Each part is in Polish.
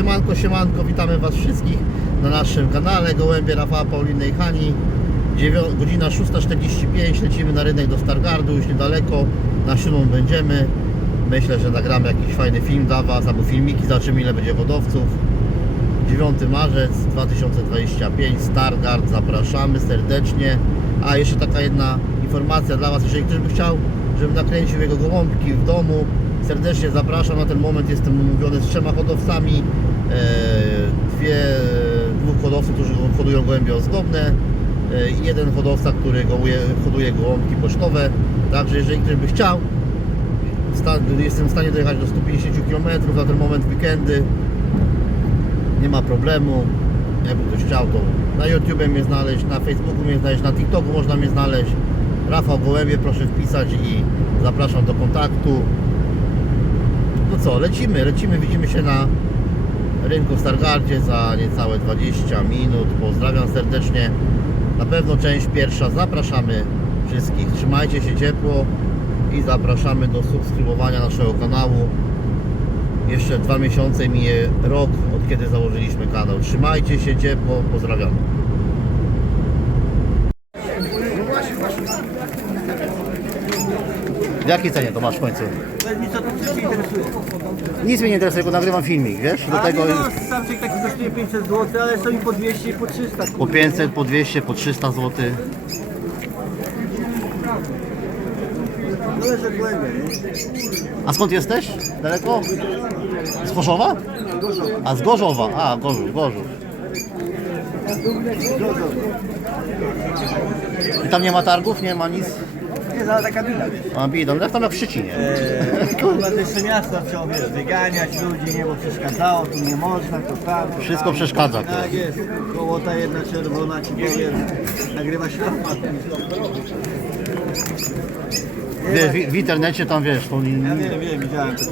Siemanko, siemanko, witamy Was wszystkich na naszym kanale Gołębie Rafała Pauliny i Hani. Godzina 6.45, lecimy na rynek do Stargardu, już niedaleko, na siódmą będziemy. Myślę, że nagramy jakiś fajny film dla Was, albo filmiki, zobaczymy ile będzie hodowców. 9 marzec 2025, Stargard, zapraszamy serdecznie. A jeszcze taka jedna informacja dla Was, jeżeli ktoś by chciał, żebym nakręcił jego gołąbki w domu, serdecznie zapraszam. Na ten moment jestem umówiony z trzema hodowcami, dwie, dwóch hodowców, którzy hodują gołębie ozdobne e, i jeden hodowca, który hoduje gołąbki pocztowe. Także jeżeli ktoś by chciał, jestem w stanie dojechać do 150 km na ten moment weekendy nie ma problemu. Jakby ktoś chciał, to na YouTubie mnie znaleźć, na Facebooku mnie znaleźć, na TikToku można mnie znaleźć. Rafał Gołębie proszę wpisać i zapraszam do kontaktu. No co, lecimy, lecimy, widzimy się na rynku w Stargardzie za niecałe 20 minut. Pozdrawiam serdecznie. Na pewno część pierwsza. Zapraszamy wszystkich. Trzymajcie się ciepło i zapraszamy do subskrybowania naszego kanału. Jeszcze dwa miesiące mije rok od kiedy założyliśmy kanał. Trzymajcie się ciepło, pozdrawiam. W jakiej cenie to masz w końcu? Co Cię interesuje. Nic mnie nie interesuje, tylko nagrywam filmik, wiesz? Do tego nie no, samczyk taki kosztuje 500 zł, ale są i po 200 i po 300. po 500, po 200, po 300 zł. No leży głębie, nie? A skąd jesteś? Daleko? Z Chorzowa? A z Gorzowa. A, Gorzów, Gorzów. I tam nie ma targów? Nie ma nic? Nie, za taka bida. A bidą, jak tam jak w Szczecinie. Eee, jeszcze miasto trzeba wiesz, wyganiać ludzi, nie, bo przeszkadzało, tu nie można, to tam. To Wszystko tam. przeszkadza, Tak jest, kołota jedna czerwona ci powiem, nagrywa światła. Wiesz, w, w internecie tam wiesz, to nie, Ja wiem, wiem, widziałem to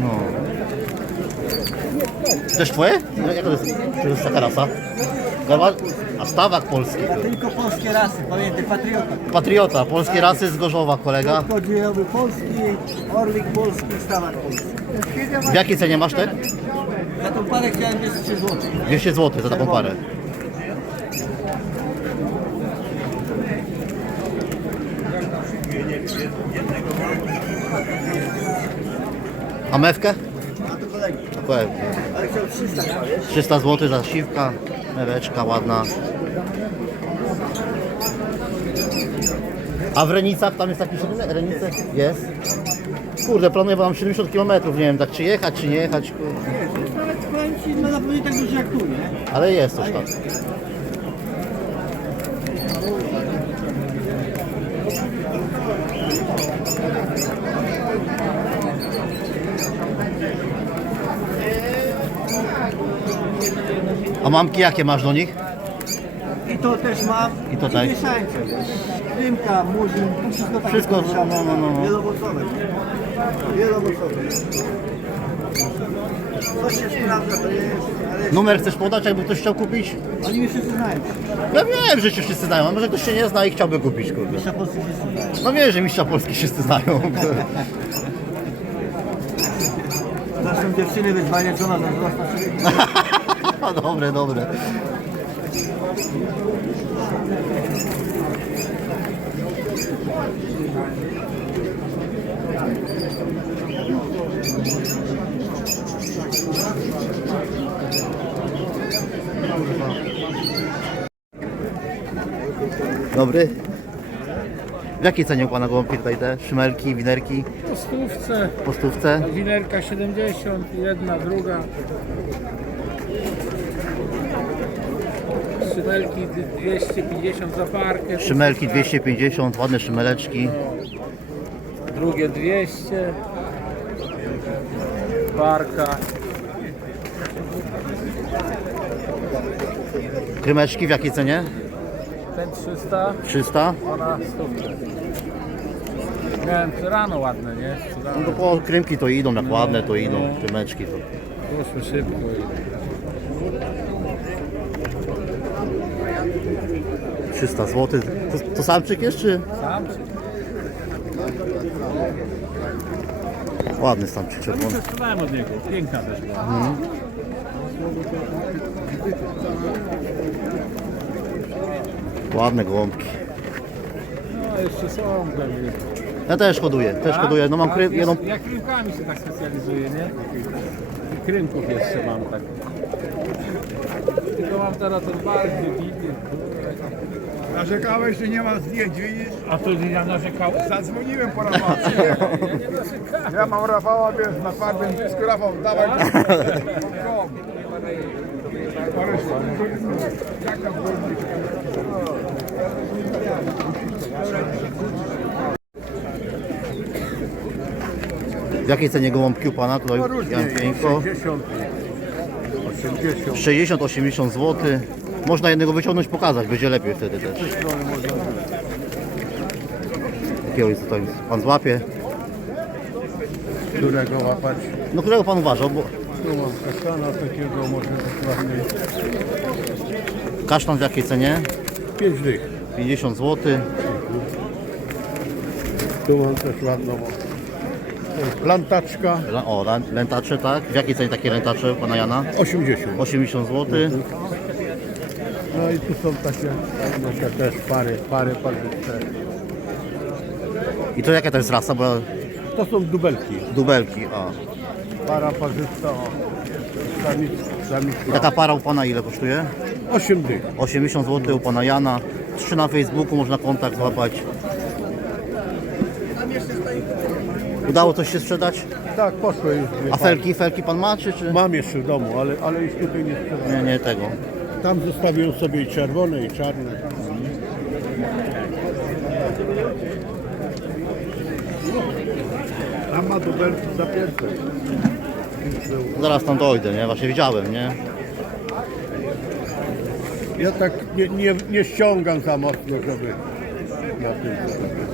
no. Też twoje? No, Jak to jest? To jest taka rasa? Garba- A stawak polski. Tylko polskie rasy, pamiętaj, patriota. Patriota, polskie rasy z Gorzowa, kolega. Kodziejowy polski, orlik polski, stawak polski. W jakiej cenie masz te? Za tą parę chciałem 200 zł. 200 zł za taką parę. A mewkę? A to kolegi. Ale chciał 300 chyba, wiesz? 300 zł za siwka, meweczka ładna. A w Renicach tam jest taki środek? Renice? Jest. Kurde, planuję wam 70 km, nie wiem, tak czy jechać, czy nie jechać, kurde. Nawet powiem Ci, no na pewno nie tak duży jak tu, nie? ale jest coś tam. A mamki jakie masz do nich? I to też mam. I to tak. Mieszańce. Krymka, murzyn, wszystko tak. Wszystko, no, no, no, no. Wielowocowe. Wielowocowe. To się sprawdza, to jest, ale Numer chcesz podać, jakby ktoś chciał kupić? oni mnie wszyscy znają. Ja wiem, że się wszyscy znają, a może ktoś się nie zna i chciałby kupić, kurde. Mistrza Polski wszyscy znają. No wiem, że mistrza Polski wszyscy znają. Zresztą dziewczyny wyzwania, co ona za na dobre, dobre. Dobry. W jakiej cenie u Pana gołąbki tutaj te szymelki, winerki Po stówce, po stówce? winerka 70, jedna, druga. Szymelki 250 za parkę. Szymelki 250, ładne szymeleczki. Drugie 200. Parka. Krymeczki w jakiej cenie? Ten 300, 300. ona stówkę. Miałem rano ładne, nie? No to po krymki to idą, jak ładne to idą, krymeczki to. Poszły szybko. i 300 zł. To, to samczyk jest czy? Sam czy? Ładny samczyk czerwony. Testowałem od niego, piękna też była. Ładne gołąbki. No jeszcze są pewnie. Ja też hoduję, też Tak? hoduję. No mam A, kry, jedną... Ja krymkami się tak specjalizuję, nie? Krymków jeszcze mam tak. Tylko mam teraz ten bardziej. Narzekałeś, że nie ma zdjęć, widzisz? A to ja narzekałem? Zadzwoniłem po Rafała. Ja mam Rafała, wiesz, na twardym dysku. Rafał, dawaj. W jakiej cenie gołąbki u Pana? Tutaj No różnie, Jankienko. 60, 80. 60-80 zł. Można jednego wyciągnąć, pokazać, będzie lepiej wtedy też. Jakiego jest tutaj Pan złapie? Którego łapać? No którego Pan uważał? Bo Tu mam kasztana takiego, może dokładnie kasztan w jakiej cenie? 5 dych. 50 zł. Tu mam też ładną plantaczka. La- O, lętacze, tak? W jakiej cenie takie lętacze u Pana Jana? 80. 80 zł. No i tu są takie, takie też pary, pary parzyste. I to jaka to jest rasa? Bo To są dubelki. dubelki. A. Para parzysta, o. Samic, I samiczka. taka para u Pana ile kosztuje? 8 dych. 80 zł u Pana Jana. Trzy na Facebooku można kontakt złapać. Udało coś się sprzedać? Tak, poszły już dwie A pary. felki, felki Pan ma czy? czy? Mam jeszcze w domu, ale, ale już tutaj nie sprzedam. Nie, nie tego. Tam zostawiłem sobie i czerwone, i czarne. Tam ma dubelki za 500. Zaraz tam dojdę, nie? Właśnie widziałem, nie? Ja tak nie, nie, nie ściągam za mocno, żeby na tym zarabiać.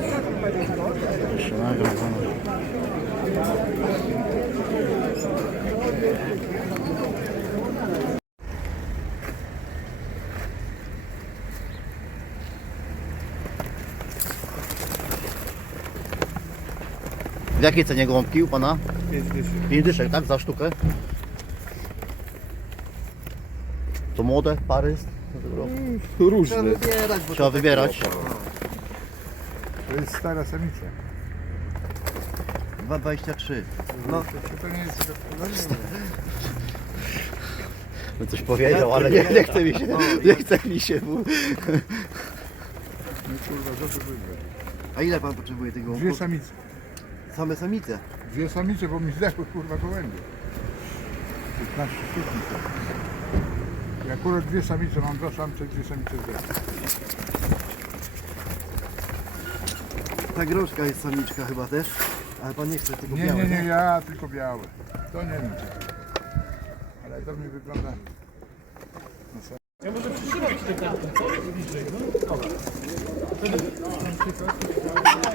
Jeszcze nagram. Jakiej cenie gołąbki u Pana? 5 dyszek, tak? Za sztukę? To młode pary? z tego roku? Różne. Trzeba wybierać. To jest stara samica. 2,23. No, to nie jest... No coś powiedział, ale nie, nie chce mi się, nie chce mi się. bo- Kurwa, co to? A ile pan potrzebuje tego? Dwie samice. Same samice. Dwie samice, bo mi zdechły kurwa gołębie. 15 sztuk mi to. Ja akurat dwie samice mam, dwa samce, dwie samice zdechły. Ta groszka jest samiczka chyba też. Ale pan nie chce tego Nie, białe. nie, nie, tak? ja tylko białe. To nie wiem co to jest. Ale to mi wygląda...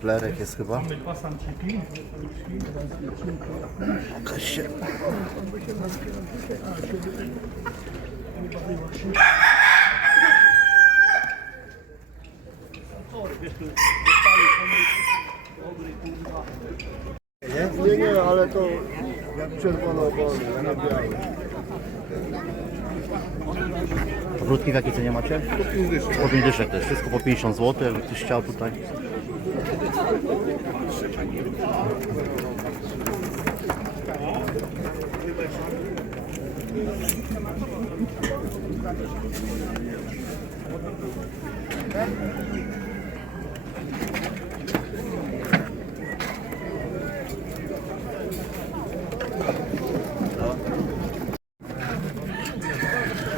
plerek jest chyba. Pokaż się. Nie, nie, ale to czerwono, bo nie białe. Wrótki w jakiej cenie macie? Po 5 dyszek też. Wszystko po 50 zł, jakby ktoś chciał tutaj.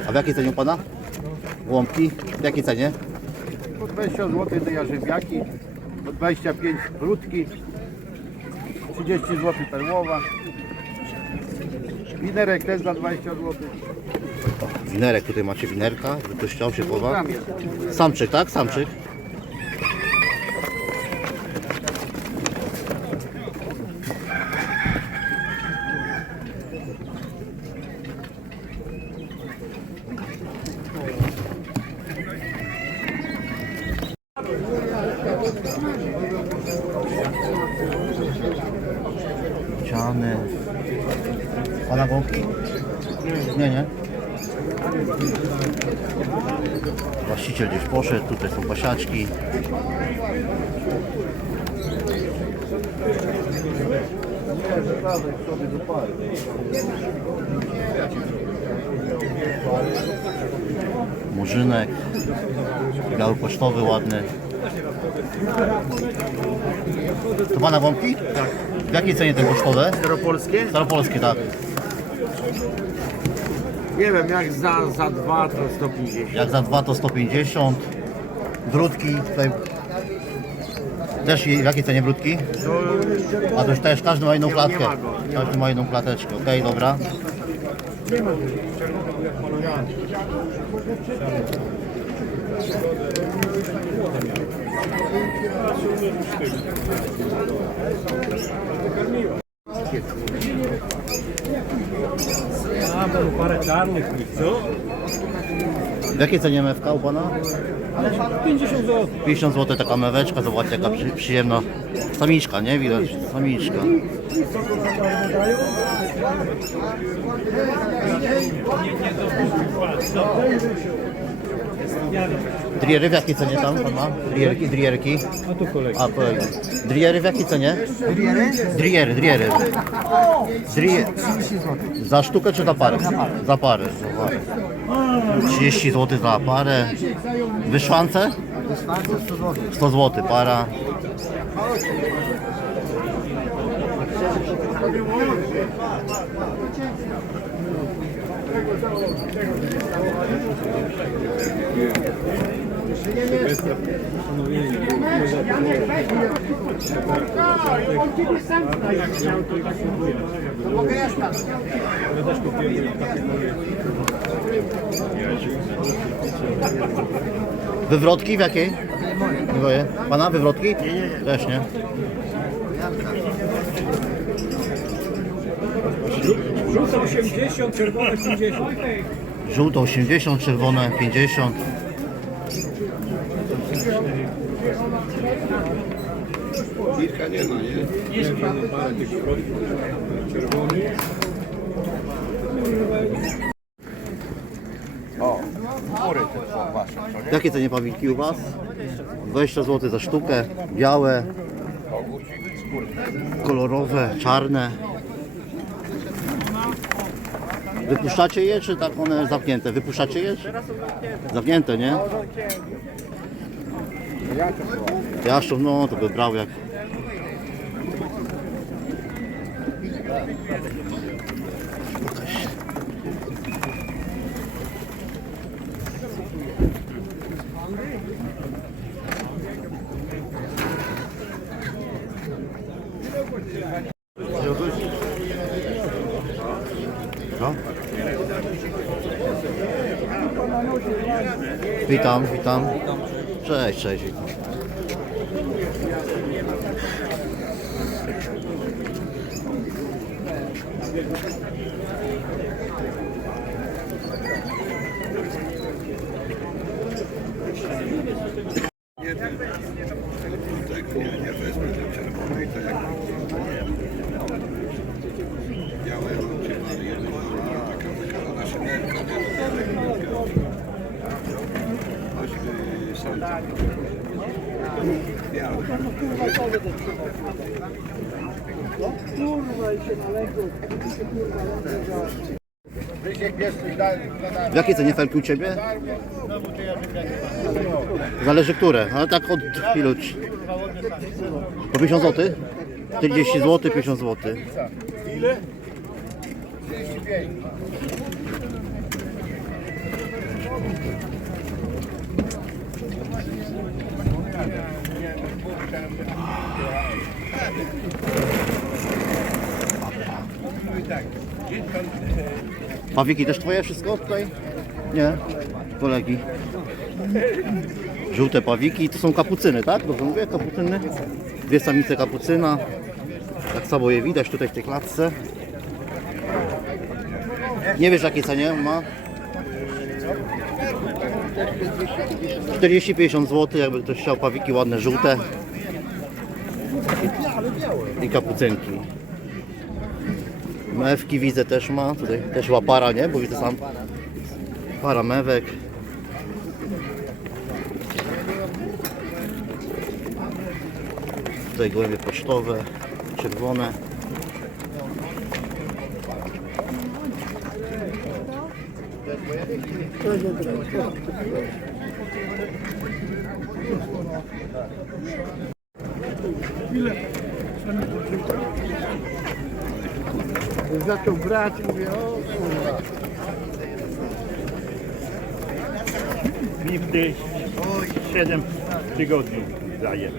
A w jakiej cenie u Pana? Łąbki? W jakiej cenie? Po 20 zł te jarzybiaki, po 25 brudki, 30 zł perłowa. Winerek też za 20 zł. Winerek, tutaj macie winerka, chciał się chowa. Samczyk, tak? Samczyk. Pana gąbki? Nie, nie. Właściciel gdzieś poszedł, tutaj są pasiaczki. Murzynek. Biały pocztowy ładny. To pana gąbki? Tak. W jakiej cenie te pocztowe? Staropolskie? Staropolskie, tak. Nie wiem, jak za, za dwa to 150. Jak za dwa to 150. Brudki tutaj. Też i- w jakiej cenie brudki? A to już też każdy ma jedną klatkę. ma go, nie Każdy ma jedną klateczkę. Okej, dobra. Czarnych, co? W jakiej cenie mewka u pana? 50 zł. 50 zł taka meweczka, zobaczcie jaka przy, przyjemna samiczka, nie? Widać, samiczka. Driery w jakiej cenie tam pan ma? Drierki, drierki. A tu kolega. A, kolej. Driery w jakiej cenie? Driery? Driery, driery. Drie... Za sztukę czy za parę? Za parę. Zobacz. 30 zł za parę. Wyszłance? 100 zł para. Wywrotki w jakiej? Nie boję. Pana wywrotki? Nie, nie, nie. Też nie. Żółte 80, czerwone 50. Żółto 80, czerwone 50. W jakie cenie pawilki u Was? 20 zł za sztukę, białe, kolorowe, czarne. Wypuszczacie je, czy tak one zamknięte? Wypuszczacie je? czy- Zamknięte, nie? Jaszczur, no to by brał jak... No. Witam. Cześć, cześć. W jakiej cenie felki u Ciebie? Zależy które, ale tak od ilu? Po 50 zł? 40 zł, 50 zł. Pawiki też twoje wszystko tutaj? Nie, kolegi. Żółte pawiki, to są kapucyny, tak? Dobrze mówię? Kapucyny. Dwie samice kapucyna. Tak samo je widać tutaj w tej klatce. Nie wiesz jakie cenie ma? 40-50 zł, jakby ktoś chciał pawiki ładne, żółte. I kapucynki. Mewki widzę też ma, tutaj też chyba para, nie? Bo widzę sam para mewek. Tutaj gołębie pocztowe, czerwone. Zaczął brać, mówię, o kurwa. Nigdy 7 tygodni daje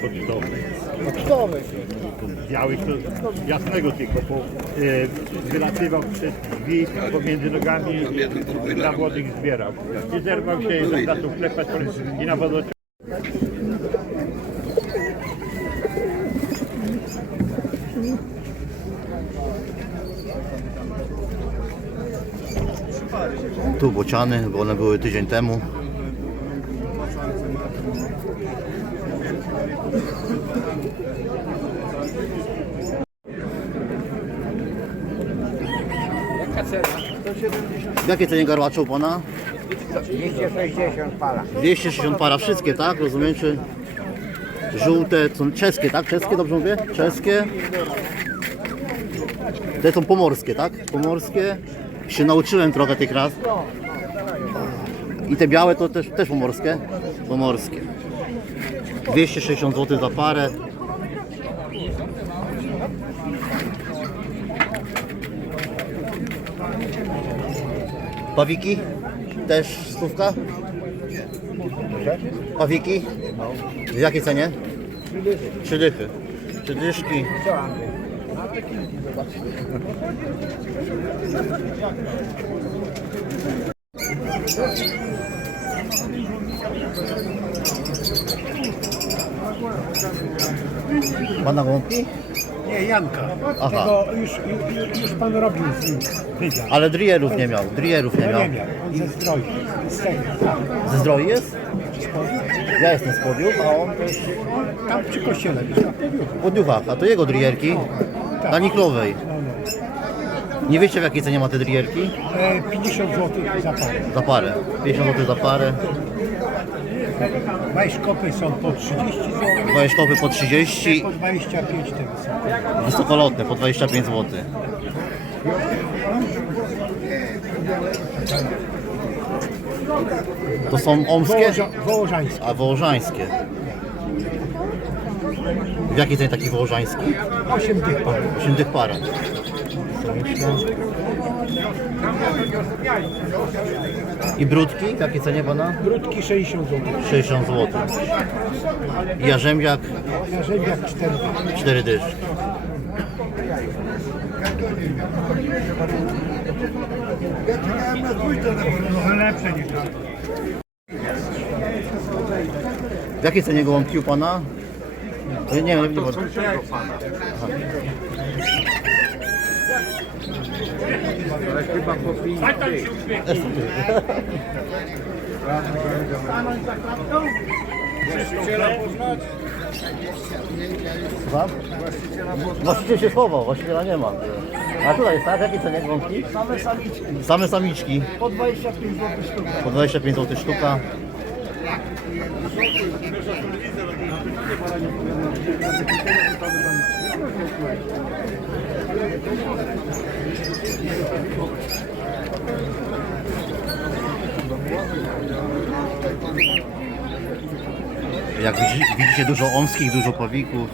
pocztowy. Pocztowy. Biały to jasnego tylko, bo e, wylatywał przez drzwi pomiędzy nogami na młodych zbierał. Nie zerwał się, zaczął klepać i na wodociągu. Tu bociany, bo one były tydzień temu. W jakie cenie garłacza u Pana? 260 pala. 260 para, wszystkie, tak? Rozumiem, czy żółte, są czeskie, tak? Czeskie, dobrze mówię? Czeskie. Te są pomorskie, tak? Pomorskie. Się nauczyłem trochę tych raz. I te białe to też, też pomorskie? Pomorskie. 260 zł za parę. Pawiki? Też stówka? Pawiki? W jakiej cenie? Trzy dychy. Trzy dyszki. Pana gąbki? Nie, Janka. Aha. Tego już, już, już pan robił z nim wywiad. Ale drierów nie miał. Drierów nie No miał. nie miał, on ze zdroju. Z tego. Ze zdroi jest? Ja jestem z Podjów, a on też Tam przy kościele, wiesz, na. A to jego drierki na Niklowej. No, no. Nie wiecie w jakiej cenie ma te drierki? E, 50 zł za parę. Za parę. 50 zł za parę. Majszkopy są po 30 zł, Dwa szkopy po 30, po 25 te wysokie. wysokolotne po 25 zł. To są omskie, Wołoża, wołożańskie. a wołożańskie. W jakiej cenie taki wołożański? 8 tych par. 8 tych para. Samiczka. I brudki? W jakiej cenie pana? Brudki 60 zł. 60 zł. I jarzębiak Jarzebiak 4 4 dyszki. Trochę lepsze niż W jakiej cenie gołąbki u pana? Nie, nie, nie, nie, bo... Też są tyle. Słucham? Właściciel się schował, właściciela nie ma. A tutaj jest tak? Jakie cenie gołąbki? Same samiczki. Same samiczki. Po 25 zł sztuka. Po 25 zł sztuka. Jak widzi, widzicie dużo omskich, dużo pawików.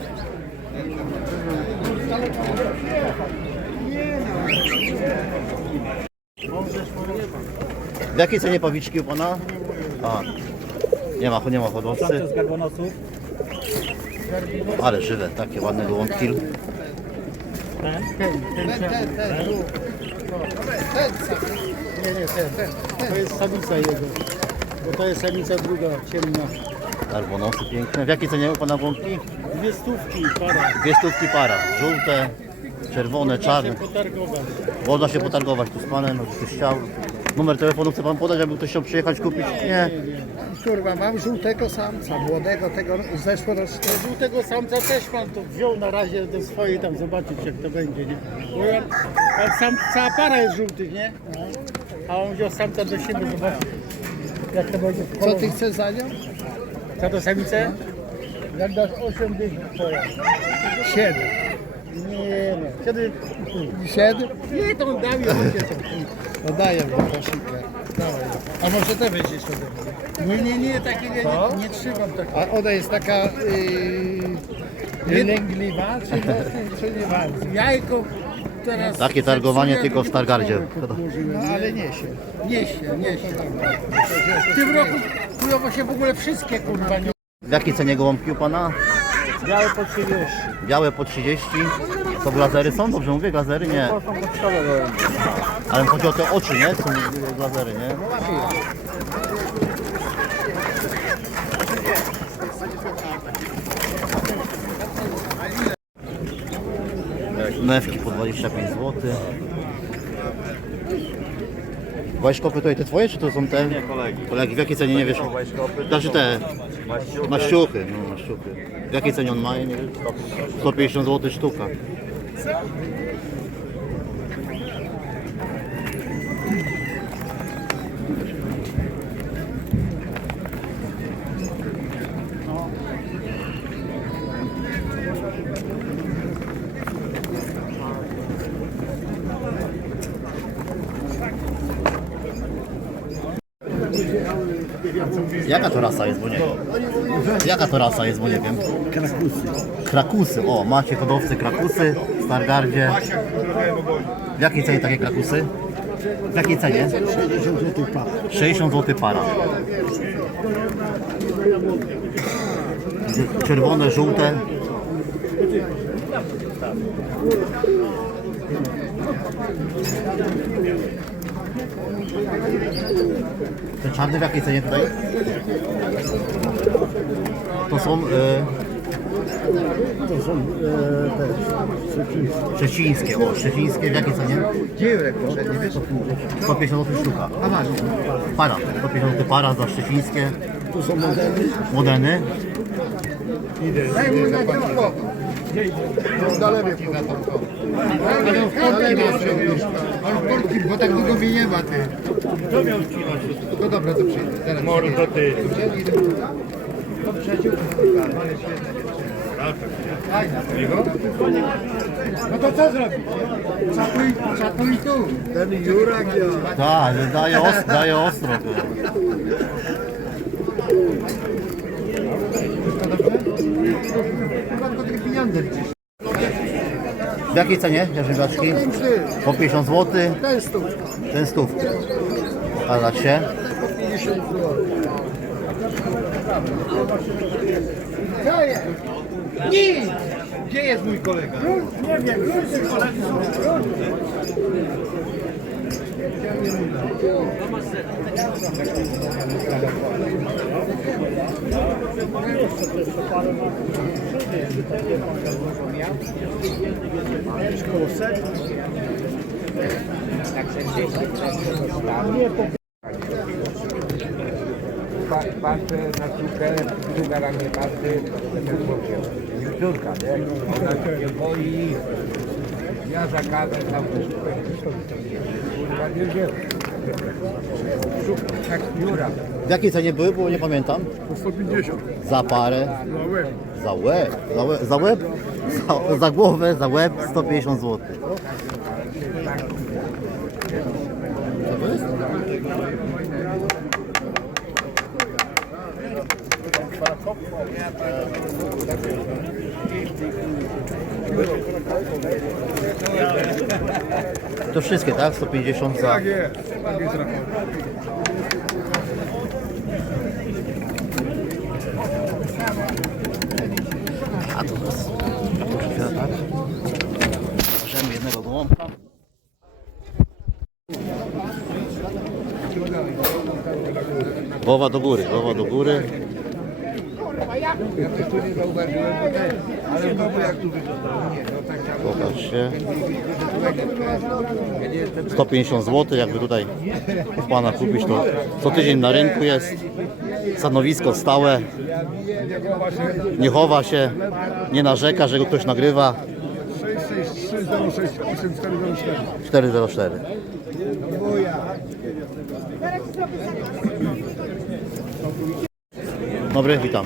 W jakiej cenie pawiczki u pana? A, nie ma, nie ma hodowcy. z garbonosów? Ale żywe, takie ładne gołąbki. Nie, nie, ten, ten. To jest samica jego. Bo to jest samica druga, ciemna. Albonosy piękne. W jakiej cenie u pana gołąbki? Dwie stówki para. Dwie stówki para. Żółte, czerwone, czarne. Potargować. Można się potargować tu z panem, jakby ktoś chciał. Numer telefonu chce pan podać, aby ktoś chciał przyjechać kupić? Nie. Kurwa, mam żółtego samca, młodego tego zeszłorocznego. Żółtego samca też pan to wziął na razie do swojej tam zobaczyć jak to będzie, nie? Bo ja, ja sam, cała para jest żółtych, nie? A on wziął samca do siebie zobaczyć jak to będzie w Co kolorze. ty chcesz za nią? Co to samice? Jak dasz 8 dych twoja. 7. Nie no, kiedy... 7? Nie, to dam ją Oddaję wam koszykę. Dawaj. A może te weźmiesz ode mnie? Nie, nie, nie, takie nie, nie, nie trzymam tak. A ona jest taka yy, lęgliwa, czy, czy nie bardzo? Jajko teraz... Takie targowanie tylko w Stargardzie. No ale niesie. Niesie, niesie. W tym roku chujowo się w ogóle wszystkie kurwa nie... W jakiej cenie gołąbki u pana? Białe po 30. Białe po 30. To glazery są? Dobrze mówię, glazery? Nie. To są gołębie. Ale chodzi o te oczy, nie? Są glazery, nie? Mewki po 25 zł. Wajszkopy to i te twoje, czy to są te? Nie, kolegi. Kolegi, w jakiej cenie nie wiesz? Znaczy te maściuchy, no maściuchy. W jakiej cenie on ma? Nie wiem. 150 zł sztuka. Jaka to rasa jest, bo nie wiem. Jaka to rasa jest, bo nie wiem. Krakusy. Krakusy, o, macie hodowcy krakusy w Stargardzie. W jakiej cenie takie krakusy? W jakiej cenie? 60 zł para. 60 zł para. Czerwone, żółte. Te czarne w jakiej cenie tutaj? To są... E, To są e, te Szczecińskie, o, szczecińskie w jakiej cenie? Dziełek poszedł, wiesz? 150 zł sztuka. A masz. Para, 150 zł para za szczecińskie. Tu są modely. Modeny. Daj mu na ciągło. Zalewie Ale w portki masz. Ale w portki, bo tak długo mnie nie ma, ty. No dobra, to przyjdę. Mordo ty. No to co zrobić? Czatuj, czatuj tu. Ten Jurak ja. Tak, daje, os, daje ostro. Chyba tylko takie pieniądze gdzieś. W jakiej cenie jarzębiaczki? Po 50 zł. Ten stół. Ten stówkę. Pokazać się. 50 zł. Co jest? Nic! Gdzie jest mój kolega? Nie wiem, wszyscy koledzy są. patrzę na córkę, druga na mnie patrzy, córka, nie? Ona się boi, ja zakażę tam kurwa nie wiem. Tak Jura. W jakiej cenie były, bo nie pamiętam. 150. Za parę. Na łeb. Za łeb. Za łeb. Za, łeb, za, za głowę, za łeb 150 zł. To wszystkie, tak? 150 za. Tak jest. Tak jest Rafał. A to jest. To tak? Bierzemy jednego gołąbka. Głowa do góry, głowa do góry. Ja też tu nie zauważyłem, bo te, ale znowu jak tu wyglądało, nie, no tak samo. Jestem 150 zł, jakby tutaj u Pana kupić, to co tydzień na rynku jest. Stanowisko stałe. Nie chowa się, nie narzeka, że go ktoś nagrywa. 66306 8404. 404. Dobry, witam.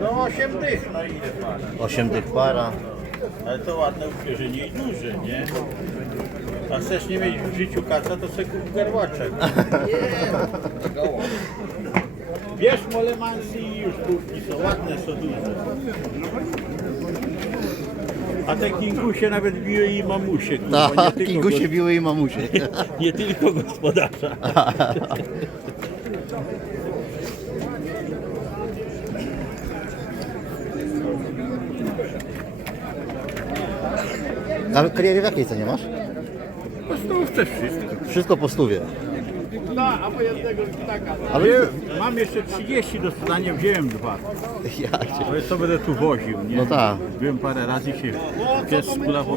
No 8 dych, no ile para? 8 tych para. Ale to ładne upierzenie i duże, nie? A chcesz nie mieć w życiu kaca, to sobie kup garłaczek. Bierz molemansy i już kurki są ładne, są duże. A te kingusie nawet biły i mamusie, kurwa, nie Tak, tylko kingusie biły i mamusie. gos- nie tylko gospodarza. A kariery w jakiej cenie masz? Po prostu chcesz wszystko. Wszystko po stówie. Ale mam jeszcze 30 do sprzedania, wziąłem dwa. Ja cię. Ale co będę tu woził, nie? No tak. Byłem parę razy się pies skula po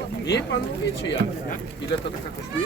Nie, pan mówi czy jak? Ile to taka kosztuje?